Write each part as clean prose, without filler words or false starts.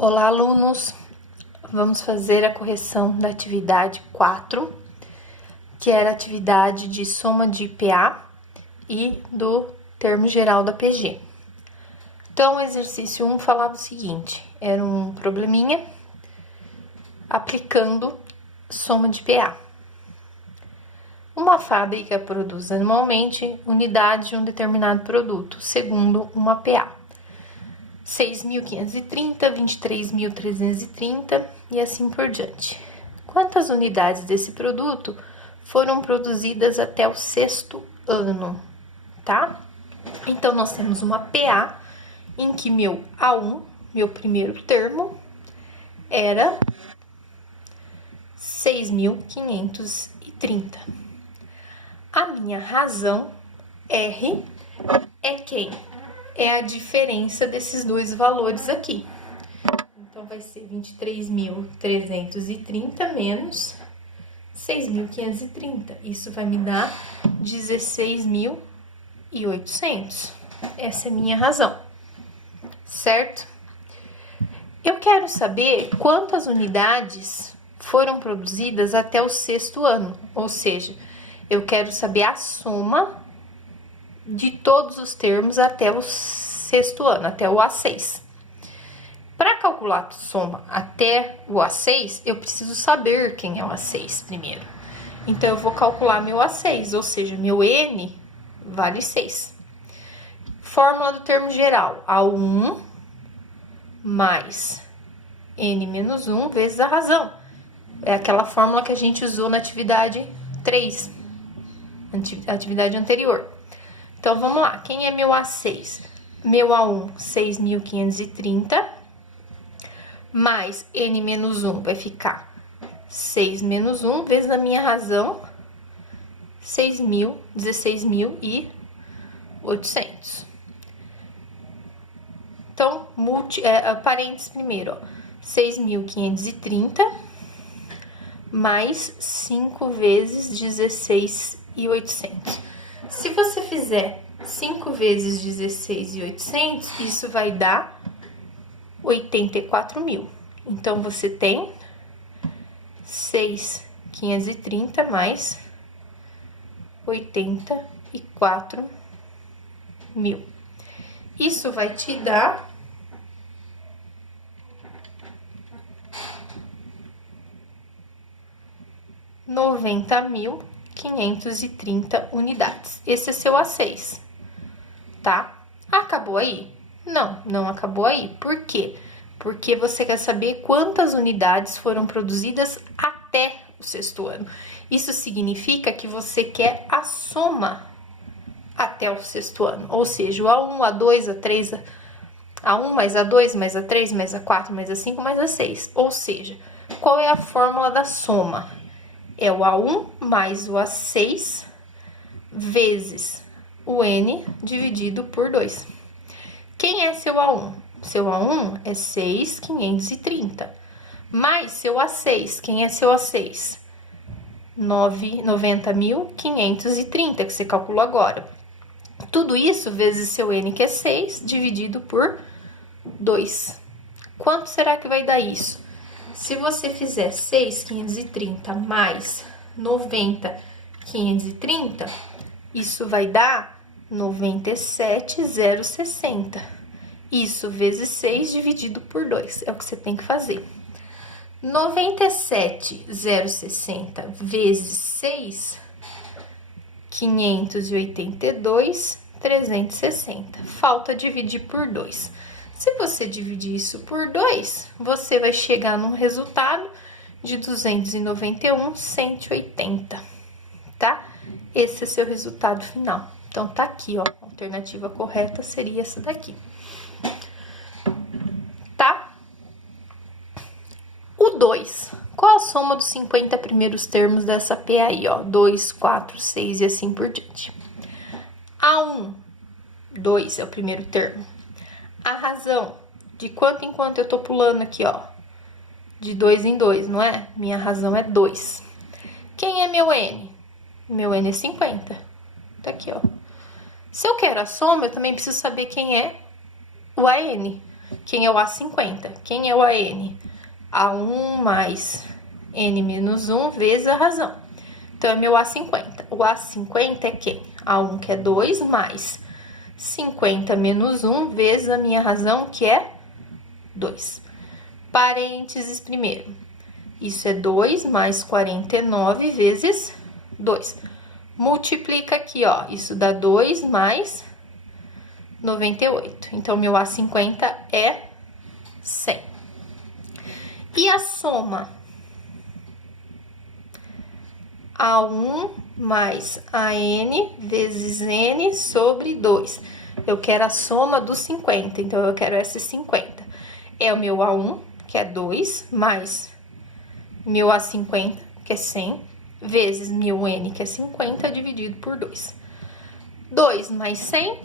Olá, alunos! Vamos fazer a correção da atividade 4, que era a atividade de soma de IPA e do termo geral da PG. Então, o exercício 1 falava o seguinte, era um probleminha aplicando soma de IPA. Uma fábrica produz anualmente unidades de um determinado produto, segundo uma PA. 6.530, 23.330 e assim por diante. Quantas unidades desse produto foram produzidas até o 6º ano, tá? Então, nós temos uma PA em que meu A1, meu primeiro termo, era 6.530. A minha razão, R, é quem? É a diferença desses dois valores aqui. Então, vai ser 23.330 menos 6.530. Isso vai me dar 16.800. Essa é a minha razão, certo? Eu quero saber quantas unidades foram produzidas até o 6º ano, ou seja, eu quero saber a soma de todos os termos até o 6º ano, até o A6. Para calcular a soma até o A6, eu preciso saber quem é o A6 primeiro. Então, eu vou calcular meu A6, ou seja, meu N vale 6. Fórmula do termo geral, A1 mais N menos 1 vezes a razão. É aquela fórmula que a gente usou na atividade 3, atividade anterior. Então, vamos lá. Quem é meu A6? Meu A1, 6.530, mais N menos 1 vai ficar 6 menos 1 vezes a minha razão, 16.800. Então, parênteses primeiro, ó. 6.530 mais 5 vezes 16.800. Se você fizer 5 vezes 16.800, isso vai dar 84.000. Então, você tem 6.530 mais 84.000. Isso vai te dar 90.530 unidades. Esse é seu A6, tá? Acabou aí? Não, não acabou aí. Por quê? Porque você quer saber quantas unidades foram produzidas até o 6º ano. Isso significa que você quer a soma até o 6º ano. Ou seja, o A1, A2, A3, A1 mais A2, mais A3, mais A4, mais A5, mais A6. Ou seja, qual é a fórmula da soma? É o A1 mais o A6 vezes o N dividido por 2. Quem é seu A1? Seu A1 é 6.530. Mais seu A6. Quem é seu A6? 90.530, que você calculou agora. Tudo isso vezes seu N, que é 6, dividido por 2. Quanto será que vai dar isso? Se você fizer 6.530 mais 90.530, isso vai dar 97.060. Isso vezes 6 dividido por 2, é o que você tem que fazer. 97.060 vezes 6, 582.360. Falta dividir por 2. Se você dividir isso por 2, você vai chegar num resultado de 291.180, tá? Esse é seu resultado final. Então, tá aqui, ó. A alternativa correta seria essa daqui. Tá? O 2. Qual a soma dos 50 primeiros termos dessa P aí, ó? 2, 4, 6 e assim por diante. A1, 2 é o primeiro termo. A razão, de quanto em quanto eu tô pulando aqui, ó? De 2 em 2, não é? Minha razão é 2. Quem é meu N? Meu N é 50. Tá aqui, ó. Se eu quero a soma, eu também preciso saber quem é o AN. Quem é o A50? Quem é o AN? A1 mais N menos 1 vezes a razão. Então, é meu A50. O A50 é quem? A1, que é 2, mais 50 menos 1 vezes a minha razão, que é 2. Parênteses primeiro. Isso é 2 mais 49 vezes 2. Multiplica aqui, ó. Isso dá 2 mais 98. Então, meu A50 é 100. E a soma? A1 mais AN vezes N sobre 2. Eu quero a soma dos 50, então eu quero esse 50. É o meu A1, que é 2, mais meu A50, que é 100, vezes meu N, que é 50, dividido por 2. 2 mais 100,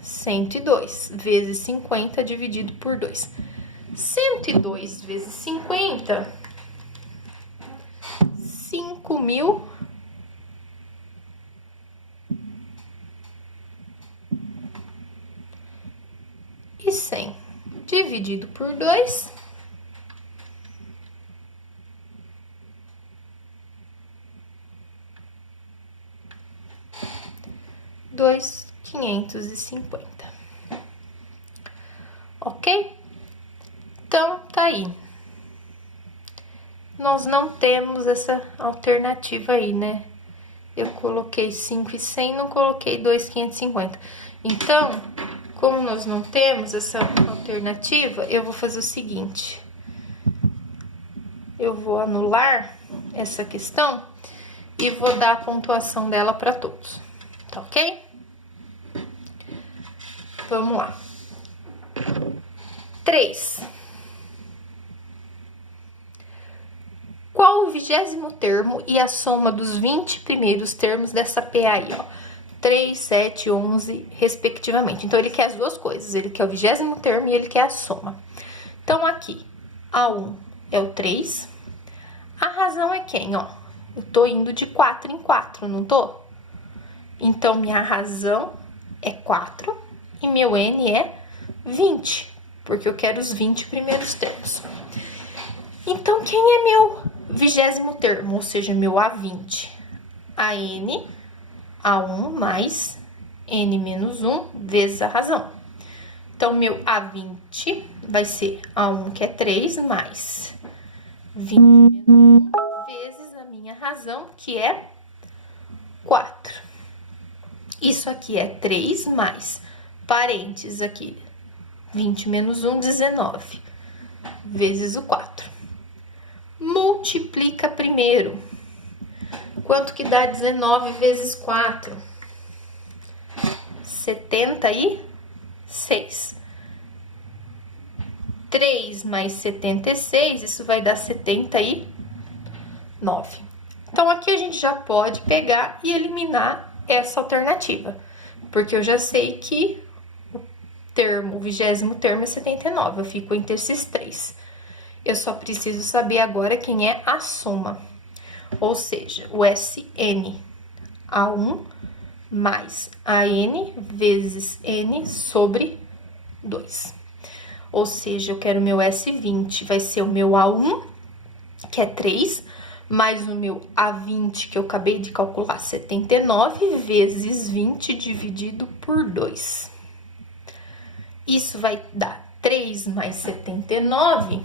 102, vezes 50, dividido por 2. 102 vezes 50, 5.000. E 100 dividido por 2, dois 550. Ok? Então, tá aí. Nós não temos essa alternativa aí, né? Eu coloquei 5 e 100, não coloquei 2.550. Então, como nós não temos essa alternativa, eu vou fazer o seguinte. Eu vou anular essa questão e vou dar a pontuação dela para todos. Tá ok? Vamos lá. 3. Qual o 20º termo e a soma dos 20 primeiros termos dessa PA aí, ó? 3, 7, 11, respectivamente. Então, ele quer as duas coisas. Ele quer o 20º termo e ele quer a soma. Então, aqui, A1 é o 3. A razão é quem, ó? Eu tô indo de 4 em 4, não tô? Então, minha razão é 4 e meu N é 20, porque eu quero os 20 primeiros termos. Então, quem é meu 20º termo, ou seja, meu A20? AN, A1 mais N menos 1 vezes a razão. Então, meu A20 vai ser A1, que é 3, mais 20 menos 1 vezes a minha razão, que é 4. Isso aqui é 3 mais, parênteses aqui, 20 menos 1, 19, vezes o 4. Multiplica primeiro. Quanto que dá 19 vezes 4? 76. 3 mais 76, isso vai dar 79. Então, aqui a gente já pode pegar e eliminar essa alternativa, porque eu já sei que o 20º termo é 79, eu fico entre esses 3. Eu só preciso saber agora quem é a soma, ou seja, o SN, A1 mais AN vezes N sobre 2. Ou seja, eu quero o meu S20, vai ser o meu A1, que é 3, mais o meu A20, que eu acabei de calcular, 79, vezes 20 dividido por 2. Isso vai dar 3 mais 79,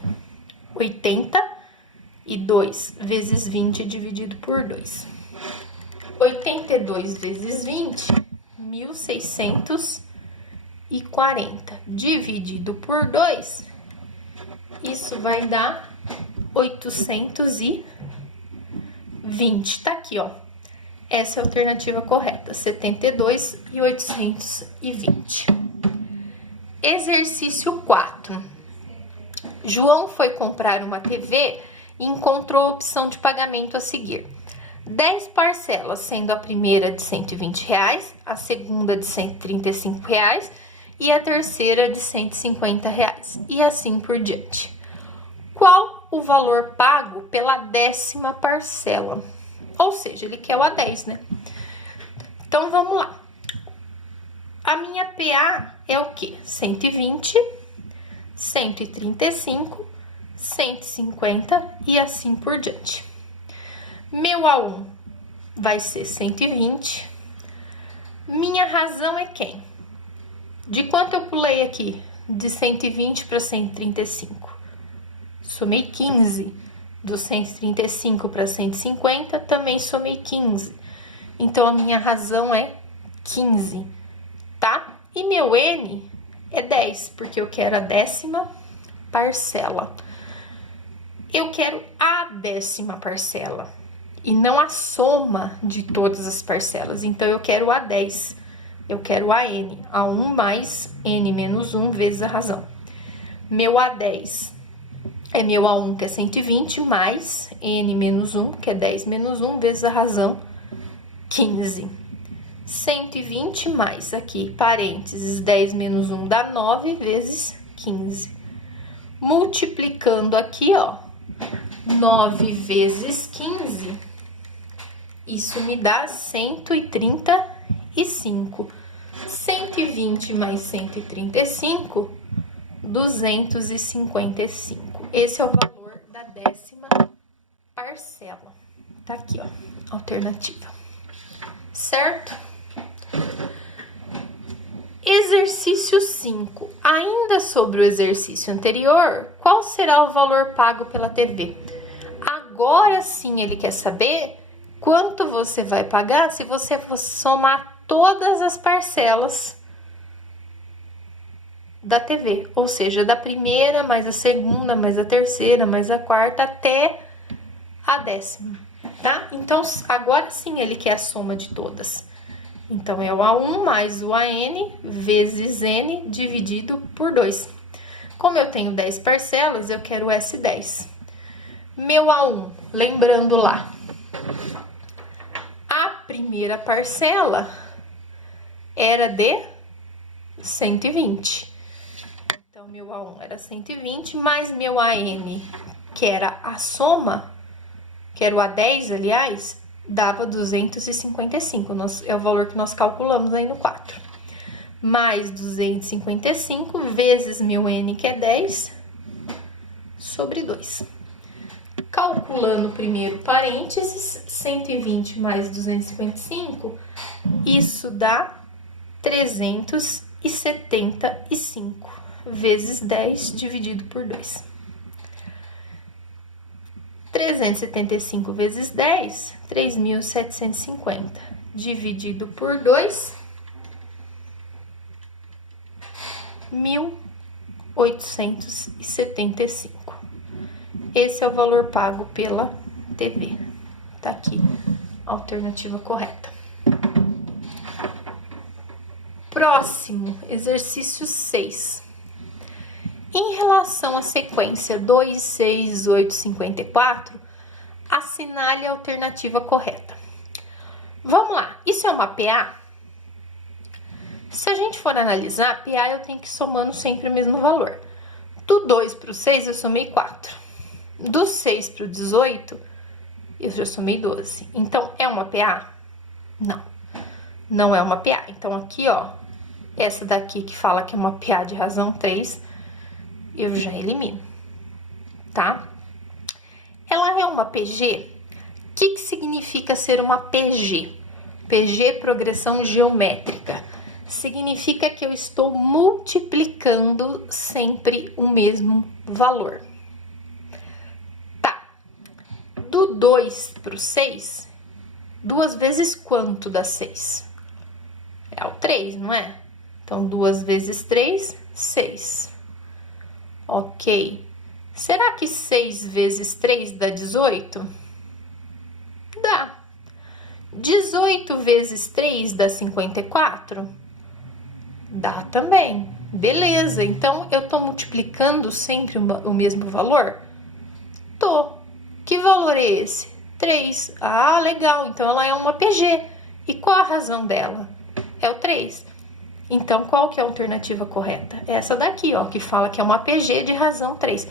82, vezes 20 dividido por 2. 82 vezes 20, 1.640, dividido por 2, isso vai dar 820. Tá aqui, ó. Essa é a alternativa correta, 72 e 820. Exercício 4. João foi comprar uma TV e encontrou a opção de pagamento a seguir. 10 parcelas, sendo a primeira de R$120, a segunda de R$135 e a terceira de R$150, e assim por diante. Qual o valor pago pela 10ª parcela? Ou seja, ele quer o A10, né? Então, vamos lá. A minha PA é o quê? 120 135, 150 e assim por diante. Meu A1 vai ser 120. Minha razão é quem? De quanto eu pulei aqui? De 120 para 135. Somei 15. Do 135 para 150, também somei 15. Então, a minha razão é 15, tá? E meu N é 10, porque eu quero a 10ª parcela. Eu quero a 10ª parcela e não a soma de todas as parcelas. Então, eu quero a 10. Eu quero a N, A1 mais N menos 1 vezes a razão. Meu A10 é meu A1, que é 120, mais N menos 1, que é 10 menos 1, vezes a razão, 15. 120 mais, aqui, parênteses, 10 menos 1 dá 9, vezes 15. Multiplicando aqui, ó, 9 vezes 15, isso me dá 135. 120 mais 135, 255. Esse é o valor da 10ª parcela. Tá aqui, ó, alternativa. Certo? Exercício 5. Ainda sobre o exercício anterior, qual será o valor pago pela TV? Agora sim ele quer saber quanto você vai pagar se você for somar todas as parcelas da TV, ou seja, da primeira, mais a segunda, mais a terceira, mais a quarta, até a 10ª, tá? Então, agora sim ele quer a soma de todas. Então, é o A1 mais o AN vezes N dividido por 2. Como eu tenho 10 parcelas, eu quero S10. Meu A1, lembrando lá, a primeira parcela era de 120. Então, meu A1 era 120, mais meu AN, que era a soma, que era o A10, aliás, dava 255. É o valor que nós calculamos aí no 4. Mais 255 vezes meu N, que é 10, sobre 2. Calculando primeiro parênteses, 120 mais 255, isso dá 375 vezes 10 dividido por 2. 375 vezes 10, 3.750 dividido por 2, 1.875. Esse é o valor pago pela TV. Tá aqui a alternativa correta. Próximo, exercício 6. Em relação à sequência 2, 6, 8, 54, assinale a alternativa correta. Vamos lá, isso é uma PA? Se a gente for analisar, PA eu tenho que ir somando sempre o mesmo valor. Do 2 para o 6, eu somei 4. Do 6 para o 18, eu já somei 12. Então, é uma PA? Não, não é uma PA. Então, aqui, ó, essa daqui que fala que é uma PA de razão 3, eu já elimino, tá? Ela é uma PG? O que significa ser uma PG? PG, progressão geométrica. Significa que eu estou multiplicando sempre o mesmo valor. Tá. Do 2 para o 6, 2 vezes quanto dá 6? É o 3, não é? Então, 2 vezes 3, 6. Ok. Será que 6 vezes 3 dá 18? Dá. 18 vezes 3 dá 54? Dá também. Beleza, então eu tô multiplicando sempre o mesmo valor? Tô. Que valor é esse? 3. Ah, legal, então ela é uma PG. E qual a razão dela? É o 3. Então, qual que é a alternativa correta? Essa daqui, ó, que fala que é uma PG de razão 3.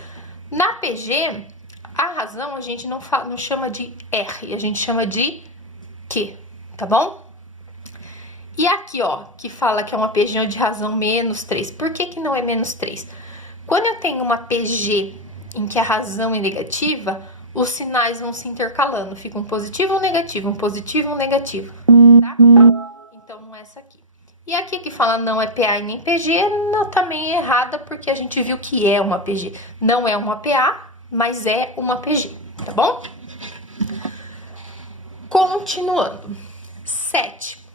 Na PG, a razão a gente não chama de R, a gente chama de Q, tá bom? E aqui, ó, que fala que é uma PG de razão menos 3. Por que que não é menos 3? Quando eu tenho uma PG em que a razão é negativa, os sinais vão se intercalando. Fica um positivo, um negativo, um positivo, um negativo, tá? Então, não é essa aqui. E aqui que fala não é PA e nem PG, não, também é errada, porque a gente viu que é uma PG. Não é uma PA, mas é uma PG, tá bom? Continuando. 7.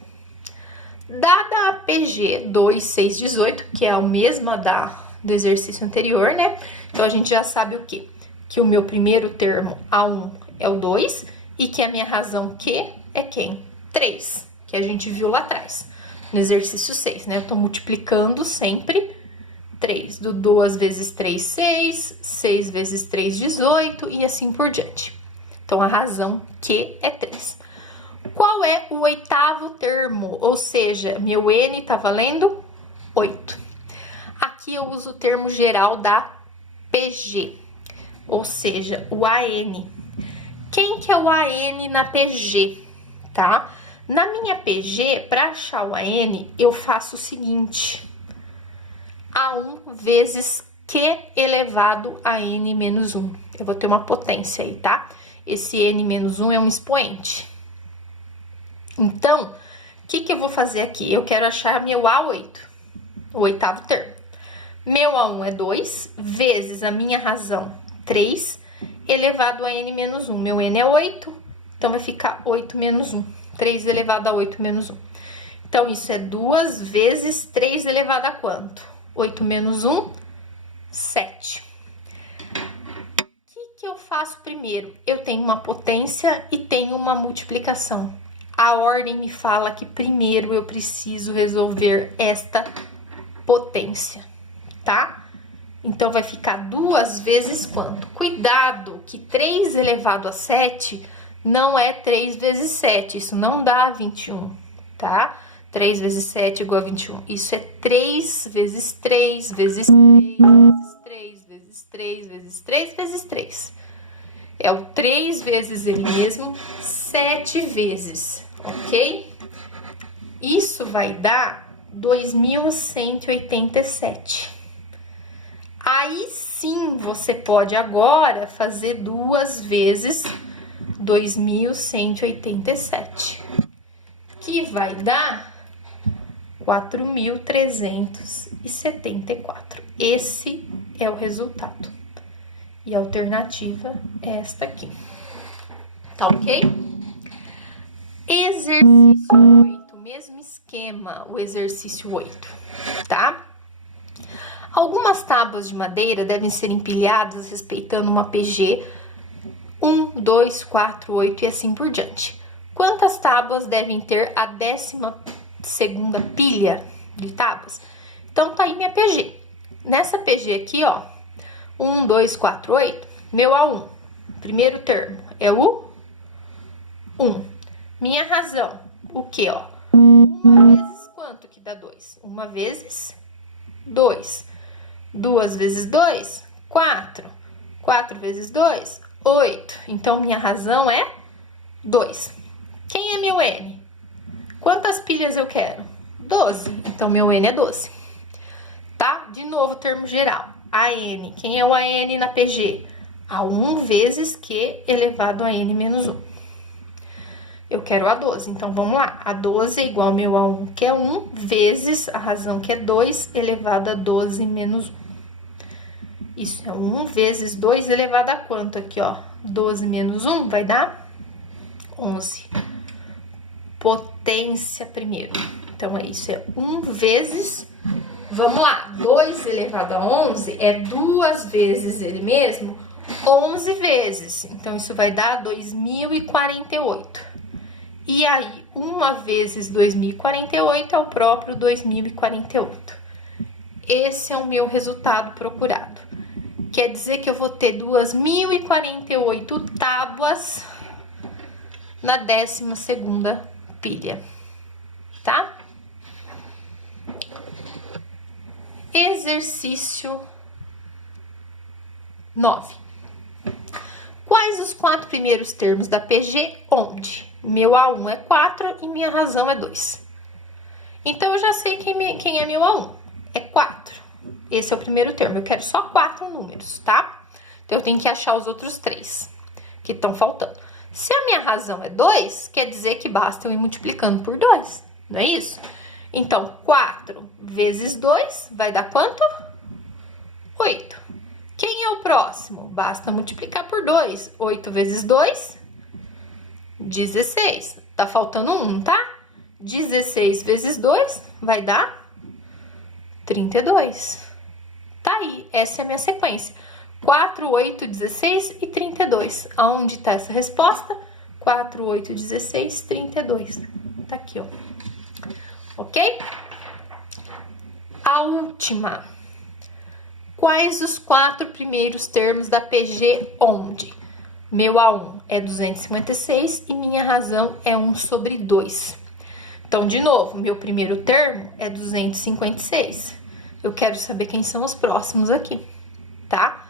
Dada a PG 2, 6, 18, que é a mesma do exercício anterior, né? Então, a gente já sabe o quê? Que o meu primeiro termo, A1, é o 2, e que a minha razão Q é quem? 3, que a gente viu lá atrás, no exercício 6, né? Eu tô multiplicando sempre 3. Do 2 vezes 3, 6. 6 vezes 3, 18, e assim por diante. Então, a razão Q é 3. Qual é o oitavo termo? Ou seja, meu N tá valendo 8. Aqui eu uso o termo geral da PG, ou seja, o AN. Quem que é o AN na PG, tá? Na minha PG, para achar o AN, eu faço o seguinte: A1 vezes Q elevado a N menos 1. Eu vou ter uma potência aí, tá? Esse N menos 1 é um expoente. Então, o que eu vou fazer aqui? Eu quero achar meu A8, o oitavo termo. Meu A1 é 2, vezes a minha razão 3, elevado a N menos 1. Meu N é 8, então vai ficar 8 menos 1. 3 elevado a 8 menos 1. Então, isso é 2 vezes 3 elevado a quanto? 8 menos 1, 7. O que eu faço primeiro? Eu tenho uma potência e tenho uma multiplicação. A ordem me fala que primeiro eu preciso resolver esta potência, tá? Então, vai ficar 2 vezes quanto? Cuidado que 3 elevado a 7 não é 3 vezes 7, isso não dá 21, tá? 3 vezes 7 igual a 21. Isso é 3 vezes 3 vezes 3 vezes 3 vezes 3 vezes 3 vezes 3. É o 3 vezes ele mesmo, 7 vezes, ok? Isso vai dar 2.187. Aí sim, você pode agora fazer 2 vezes 2.187, que vai dar 4.374. Esse é o resultado. E a alternativa é esta aqui. Tá ok? Exercício 8, mesmo esquema, o exercício 8, tá? Algumas tábuas de madeira devem ser empilhadas respeitando uma PG 1, 2, 4, 8 e assim por diante. Quantas tábuas devem ter a 12ª pilha de tábuas? Então, tá aí minha PG. Nessa PG aqui, ó, 1, 2, 4, 8, meu A1, primeiro termo, é o 1. Minha razão, o que, ó? 1 vezes quanto que dá 2? 1 vezes 2. 2 vezes 2, 4. 4 vezes 2, 8. Então, minha razão é 2. Quem é meu N? Quantas pilhas eu quero? 12. Então, meu N é 12. Tá? De novo, termo geral. AN. Quem é o AN na PG? A1 vezes Q elevado a N menos 1. Eu quero a 12. Então, vamos lá. A 12 é igual ao meu A1, que é 1, vezes a razão, que é 2, elevado a 12 menos 1. Isso é 1 vezes 2 elevado a quanto aqui, ó? 12 menos 1 vai dar 11. Potência primeiro. Então, é isso. É 1 vezes... Vamos lá. 2 elevado a 11 é 2 vezes ele mesmo, 11 vezes. Então, isso vai dar 2.048. E aí, 1 vezes 2.048 é o próprio 2.048. Esse é o meu resultado procurado. Quer dizer que eu vou ter 2.048 tábuas na 12ª pilha, tá? Exercício 9. Quais os 4 primeiros termos da PG onde meu A1 é 4 e minha razão é 2? Então, eu já sei quem é meu A1. É 4. Esse é o primeiro termo. Eu quero só 4 números, tá? Então, eu tenho que achar os outros 3 que estão faltando. Se a minha razão é 2, quer dizer que basta eu ir multiplicando por 2, não é isso? Então, 4 vezes 2 vai dar quanto? 8. Quem é o próximo? Basta multiplicar por 2. 8 vezes 2, 16. Tá faltando 1, tá? 16 vezes 2 vai dar 32. Tá aí, essa é a minha sequência. 4, 8, 16 e 32. Aonde tá essa resposta? 4, 8, 16, 32. Tá aqui, ó. Ok? A última. Quais os 4 primeiros termos da PG onde? Meu A1 é 256 e minha razão é 1 sobre 2. Então, de novo, meu primeiro termo é 256. Eu quero saber quem são os próximos aqui, tá?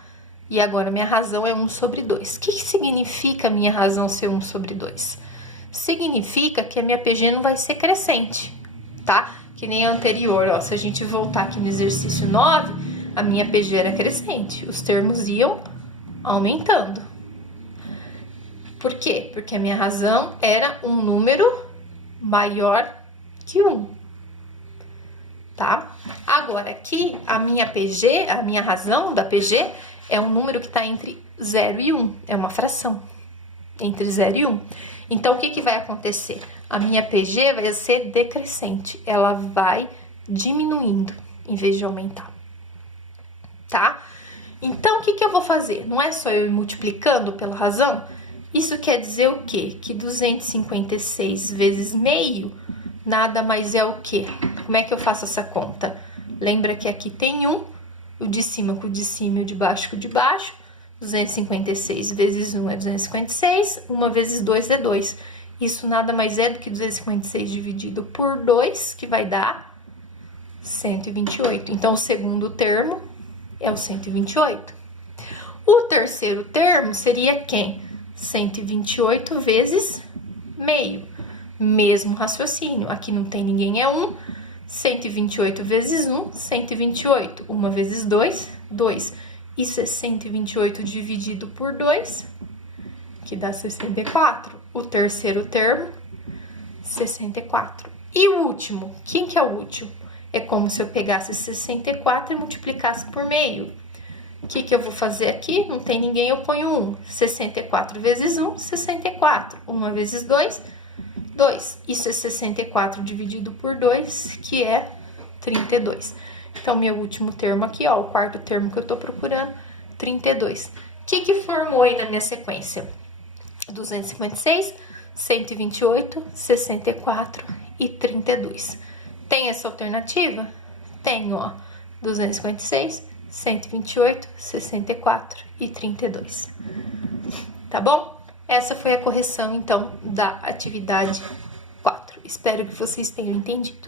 E agora, minha razão é 1 sobre 2. O que significa minha razão ser 1 sobre 2? Significa que a minha PG não vai ser crescente, tá? Que nem a anterior, ó. Se a gente voltar aqui no exercício 9, a minha PG era crescente. Os termos iam aumentando. Por quê? Porque a minha razão era um número maior que 1. Tá? Agora, aqui, a minha PG, a minha razão da PG é um número que está entre 0 e 1. É uma fração entre 0 e 1. Então, o que vai acontecer? A minha PG vai ser decrescente. Ela vai diminuindo em vez de aumentar. Tá? Então, o que eu vou fazer? Não é só eu ir multiplicando pela razão? Isso quer dizer o quê? Que 256 vezes meio nada mais é o quê? Como é que eu faço essa conta? Lembra que aqui tem 1, o de cima com o de cima e o de baixo com o de baixo. 256 vezes 1 é 256, 1 vezes 2 é 2. Isso nada mais é do que 256 dividido por 2, que vai dar 128. Então, o segundo termo é o 128. O terceiro termo seria quem? 128 vezes meio. Mesmo raciocínio. Aqui não tem ninguém, é 1. 128 vezes 1, 128. 1 vezes 2, 2. Isso é 128 dividido por 2, que dá 64. O terceiro termo, 64. E o último? Quem que é o último? É como se eu pegasse 64 e multiplicasse por meio. O que eu vou fazer aqui? Não tem ninguém, eu ponho 1. 64 vezes 1, 64. 1 vezes 2, 2. Isso é 64 dividido por 2, que é 32. Então, meu último termo aqui, ó, o quarto termo que eu tô procurando, 32. O que formou aí na minha sequência? 256, 128, 64 e 32. Tem essa alternativa? Tenho, ó, 256, 128, 64 e 32. Tá bom? Essa foi a correção, então, da atividade 4. Espero que vocês tenham entendido.